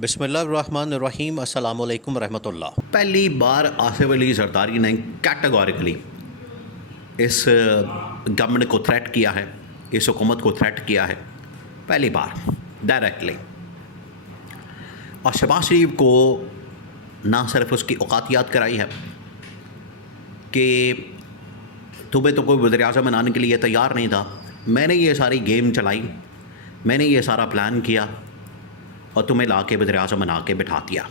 बिस्मिल्लाहिर्रहमानिर्रहीम अस्सलामु अलैकुम रहमतुल्लाह। पहली बार आसिफ अली जरदारी ने कैटेगोरिकली इस गवर्नमेंट को थ्रेट किया है, इस हुकूमत को थ्रेट किया है पहली बार डायरेक्टली। और शहबाज शरीफ को ना सिर्फ उसकी औकात याद कराई है कि तुम्हें तो कोई वज़ीर आज़म बनाने के लिए तैयार नहीं था, मैंने ये सारी गेम चलाई, मैंने ये सारा प्लान किया और तुम्हें ला के वज़ीर आज़म बना के बिठा दिया।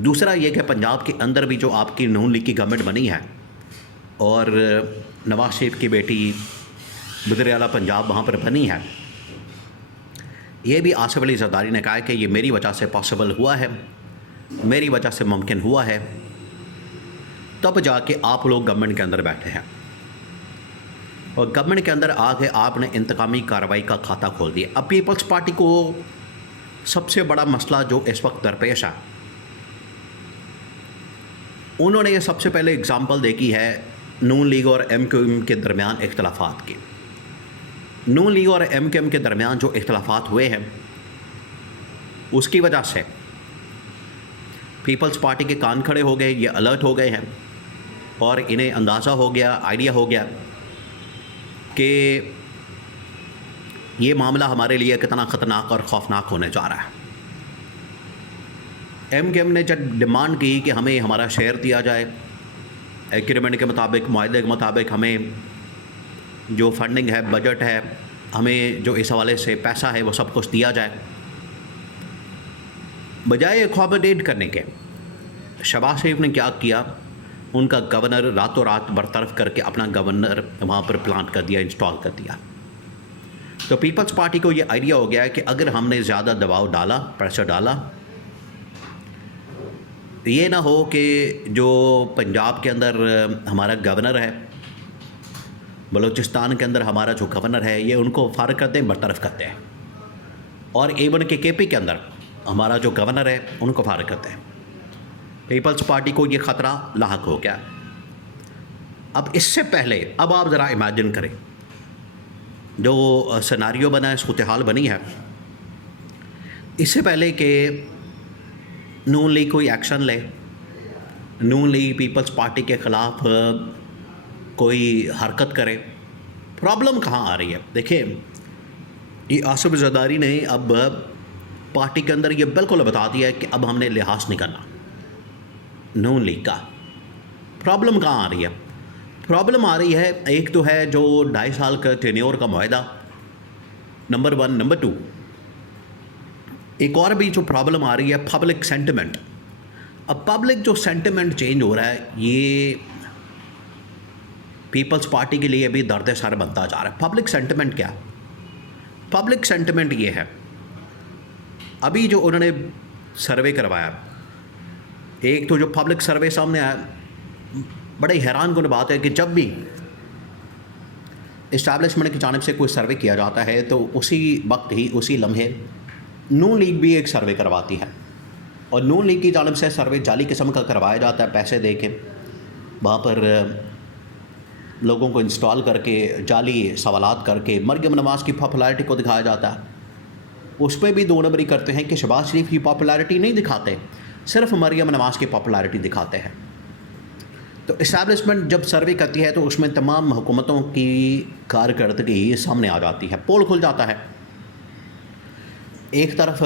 दूसरा ये कि पंजाब के अंदर भी जो आपकी नून लीग की गवर्नमेंट बनी है और नवाज शरीफ की बेटी वज़ीर आला पंजाब वहाँ पर बनी है, ये भी आसिफ अली जरदारी ने कहा है कि ये मेरी वजह से पॉसिबल हुआ है, मेरी वजह से मुमकिन हुआ है, तब जाके आप लोग गवर्नमेंट के अंदर बैठे हैं। और गवर्नमेंट के अंदर आके आपने इंतकामी कार्रवाई का खाता खोल दिया। अब पीपल्स पार्टी को सबसे बड़ा मसला जो इस वक्त दरपेश है, उन्होंने ये सबसे पहले एग्ज़ाम्पल देखी है नून लीग और एमक्यूएम के दरमियान इख्तलाफात की। नून लीग और एमक्यूएम के दरमियान जो इख्तलाफात हुए हैं, उसकी वजह से पीपल्स पार्टी के कान खड़े हो गए, ये अलर्ट हो गए हैं और इन्हें अंदाज़ा हो गया, आइडिया हो गया कि ये मामला हमारे लिए कितना ख़तरनाक और ख़ौफनाक होने जा रहा है। एमक्यूएम ने जब डिमांड की कि हमें हमारा शेयर दिया जाए, एग्रीमेंट के मुताबिक, मुआहदे के मुताबिक हमें जो फंडिंग है, बजट है, हमें जो इस हवाले से पैसा है वो सब कुछ दिया जाए, बजाय अकोमोडेट करने के शहबाज शरीफ ने क्या किया, उनका गवर्नर रातों रात बरतरफ करके अपना गवर्नर वहाँ पर प्लांट कर दिया, इंस्टॉल कर दिया। तो पीपल्स पार्टी को ये आइडिया हो गया कि अगर हमने ज़्यादा दबाव डाला, प्रेशर डाला, ये ना हो कि जो पंजाब के अंदर हमारा गवर्नर है, बलूचिस्तान के अंदर हमारा जो गवर्नर है, ये उनको फारग करते हैं, बरतरफ करते हैं, और एवन के केपी के अंदर हमारा जो गवर्नर है उनको फारग करते हैं। पीपल्स पार्टी को ये ख़तरा लाहक हो गया। अब इससे पहले, अब आप ज़रा इमेजिन करें जो सिनारियो बना है, सूरत हाल बनी है, इससे पहले कि नून लीग कोई एक्शन ले, नून लीग पीपल्स पार्टी के ख़िलाफ़ कोई हरकत करे, प्रॉब्लम कहाँ आ रही है? देखिए, ये आसिफ जरदारी ने अब पार्टी के अंदर ये बिल्कुल बता दिया है कि अब हमने लिहाज नहीं करना नून लीग का। प्रॉब्लम कहाँ आ रही है? प्रॉब्लम आ रही है, एक तो है जो 2.5 साल का टेन्योर का मुआहदा, नंबर 1। नंबर 2, एक और भी जो प्रॉब्लम आ रही है, पब्लिक सेंटिमेंट। अब पब्लिक जो सेंटिमेंट चेंज हो रहा है, ये पीपल्स पार्टी के लिए भी दर्द सर बनता जा रहा है। पब्लिक सेंटिमेंट क्या? पब्लिक सेंटिमेंट ये है, अभी जो उन्होंने सर्वे करवाया, एक तो जो पब्लिक सर्वे सामने आया, बड़े हैरानकुन बात है कि जब भी इस्टेब्लिशमेंट की जानिब से कोई सर्वे किया जाता है तो उसी वक्त ही, उसी लम्हे नून लीग भी एक सर्वे करवाती है, और नून लीग की जानिब से सर्वे जाली किस्म का करवाया जाता है, पैसे दे के वहाँ पर लोगों को इंस्टॉल करके, जाली सवालात करके मरियम नवाज़ की पॉपुलैरिटी को दिखाया जाता है। उस पर भी 2 नंबरी करते हैं कि शहबाज शरीफ की पॉपुलैरिटी नहीं दिखाते, सिर्फ मरियम नवाज़ की पॉपुलैरिटी दिखाते हैं। तो इस्टेब्लिशमेंट जब सर्वे करती है तो उसमें तमाम हुकूमतों की कारकर्दगी सामने आ जाती है, पोल खुल जाता है। एक तरफ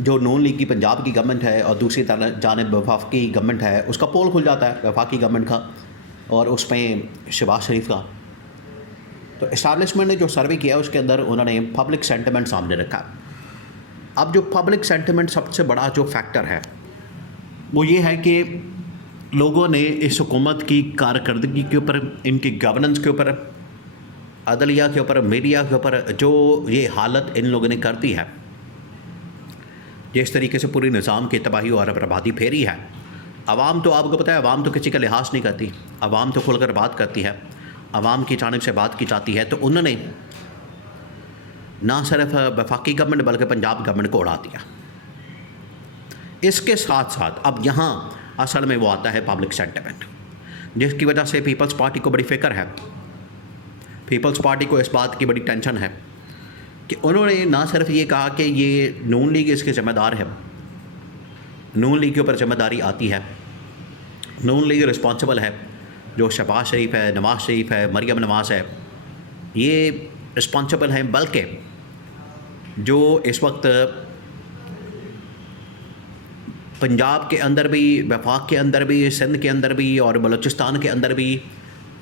जो नून लीग की पंजाब की गवर्नमेंट है और दूसरी तरफ जानिब वफाकी गवर्नमेंट है, उसका पोल खुल जाता है, वफाकी गवर्नमेंट का और उसमें शहबाज शरीफ का। तो इस्टेब्लिशमेंट ने जो सर्वे किया उसके अंदर उन्होंने पब्लिक सेंटिमेंट सामने रखा। अब जो पब्लिक सेंटिमेंट सबसे बड़ा जो फैक्टर है वो ये है कि लोगों ने इस हुकूमत की कारकर्दगी के ऊपर, इनकी गवर्नेंस के ऊपर, अदलिया के ऊपर, मीडिया के ऊपर जो ये हालत इन लोगों ने कर दी है, जिस तरीके से पूरी निज़ाम की तबाही और बर्बादी फेरी है। आवाम तो, आपको पता है, आवाम तो किसी का लिहाज नहीं करती, आवाम तो खुलकर बात करती है, आवाम की जानिब से बात की जाती है। तो उन्होंने ना सिर्फ वफाकी गवर्नमेंट बल्कि पंजाब गवर्नमेंट को उड़ा दिया। इसके साथ साथ अब यहाँ असल में वो आता है पब्लिक सेंटिमेंट, जिसकी वजह से पीपल्स पार्टी को बड़ी फ़िक्र है, पीपल्स पार्टी को इस बात की बड़ी टेंशन है कि उन्होंने ना सिर्फ ये कहा कि ये नून लीग इसके ज़िम्मेदार है, नून लीग के ऊपर ज़िम्मेदारी आती है, नून लीग रिस्पॉन्सिबल है, जो शहबाज शरीफ है, नवाज शरीफ है, मरियम नवाज है, ये रिस्पॉन्सिबल हैं, बल्कि जो इस वक्त पंजाब के अंदर भी, वफाक के अंदर भी, सिंध के अंदर भी और बलूचिस्तान के अंदर भी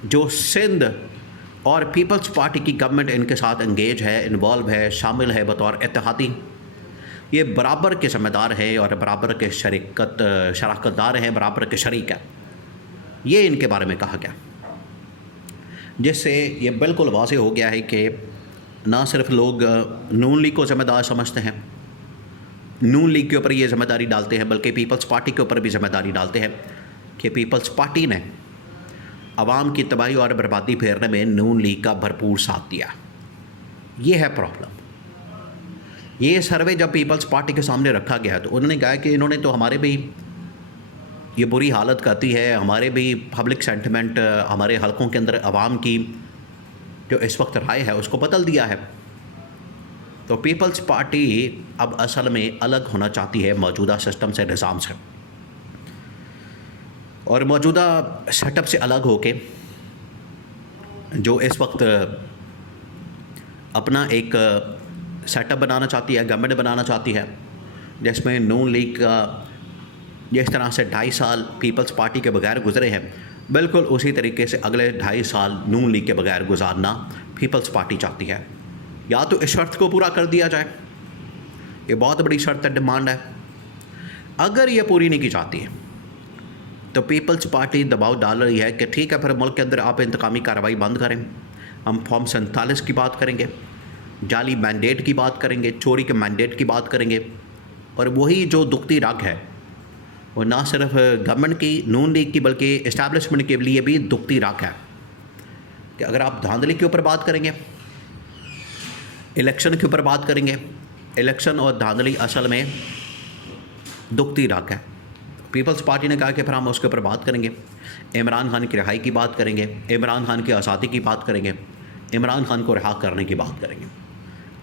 जो सिंध और पीपल्स पार्टी की गवर्नमेंट इनके साथ इंगेज है, इन्वॉल्व है, शामिल है बतौर इत्तेहादी, ये बराबर के ज़िम्मेदार है और बराबर के शराकतदार हैं, बराबर के शरीक हैं, ये इनके बारे में कहा गया, जिससे ये बिल्कुल वाज़ेह हो गया है कि ना सिर्फ लोग नून लीग को ज़िम्मेदार समझते हैं, नून लीग के ऊपर ये ज़िम्मेदारी डालते हैं, बल्कि पीपल्स पार्टी के ऊपर भी ज़िम्मेदारी डालते हैं कि पीपल्स पार्टी ने आवाम की तबाही और बर्बादी फेरने में नून लीग का भरपूर साथ दिया। ये है प्रॉब्लम। ये सर्वे जब पीपल्स पार्टी के सामने रखा गया तो उन्होंने कहा कि इन्होंने तो हमारे भी ये बुरी हालत करती है, हमारे भी पब्लिक सेंटिमेंट, हमारे हलकों के अंदर आवाम की जो इस वक्त राय है उसको बदल दिया है। तो पीपल्स पार्टी अब असल में अलग होना चाहती है मौजूदा सिस्टम से, निज़ाम से, और मौजूदा सेटअप से अलग होके जो इस वक्त अपना एक सेटअप बनाना चाहती है, गवर्नमेंट बनाना चाहती है, जिसमें नून लीग का जिस तरह से 2.5 साल पीपल्स पार्टी के बगैर गुजरे हैं, बिल्कुल उसी तरीके से अगले 2.5 साल नून लीग के बगैर गुजारना पीपल्स पार्टी चाहती है। या तो इस शर्त को पूरा कर दिया जाए, ये बहुत बड़ी शर्त है, डिमांड है। अगर ये पूरी नहीं की जाती है तो पीपल्स पार्टी दबाव डाल रही है कि ठीक है, फिर मुल्क के अंदर आप इंतकामी कार्रवाई बंद करें, हम फॉर्म 47 की बात करेंगे, जाली मैंडेट की बात करेंगे, चोरी के मैंडेट की बात करेंगे, और वही जो दुखती राग है वो ना सिर्फ गवर्नमेंट की, नून लीग की, बल्कि इस्टेब्लिशमेंट के लिए भी दुखती राग है कि अगर आप धांधली के ऊपर बात करेंगे, इलेक्शन के ऊपर बात करेंगे, इलेक्शन और धांधली असल में दुखती राग है। पीपल्स पार्टी ने कहा कि फिर हम उसके ऊपर बात करेंगे, इमरान खान की रिहाई की बात करेंगे, इमरान खान की आज़ादी की बात करेंगे, इमरान खान को रिहा करने की बात करेंगे,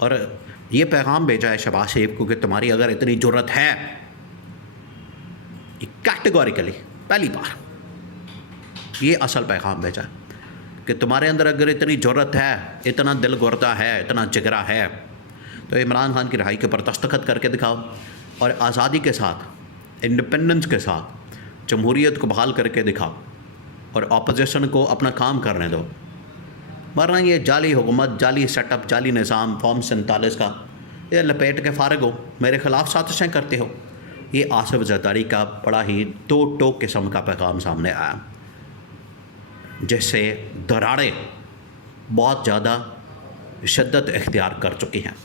और ये पैगाम भेजा है शहबाज शरीफ को कि तुम्हारी अगर इतनी ज़रूरत है, कैटेगोरिकली पहली बार ये असल पैगाम भेजा कि तुम्हारे अंदर अगर इतनी ज़रूरत है, इतना दिल गुर्दा है, इतना जिगरा है, तो इमरान खान की रिहाई के ऊपर दस्तखत करके दिखाओ और आज़ादी के साथ, इंडिपेंडेंस के साथ जमहूरियत को बहाल करके दिखाओ और अपोजिशन को अपना काम करने दो। वरना ये जाली हुकूमत, जाली सेटअप, जाली निज़ाम, फॉर्म 47 का ये लपेट के फारग हो, मेरे ख़िलाफ़ साजिशें करते हो, ये आसिफ जरदारी का बड़ा ही दो टोक किस्म का पैगाम सामने आया, जिससे दरारें बहुत ज़्यादा शिद्दत इख्तियार कर चुकी हैं।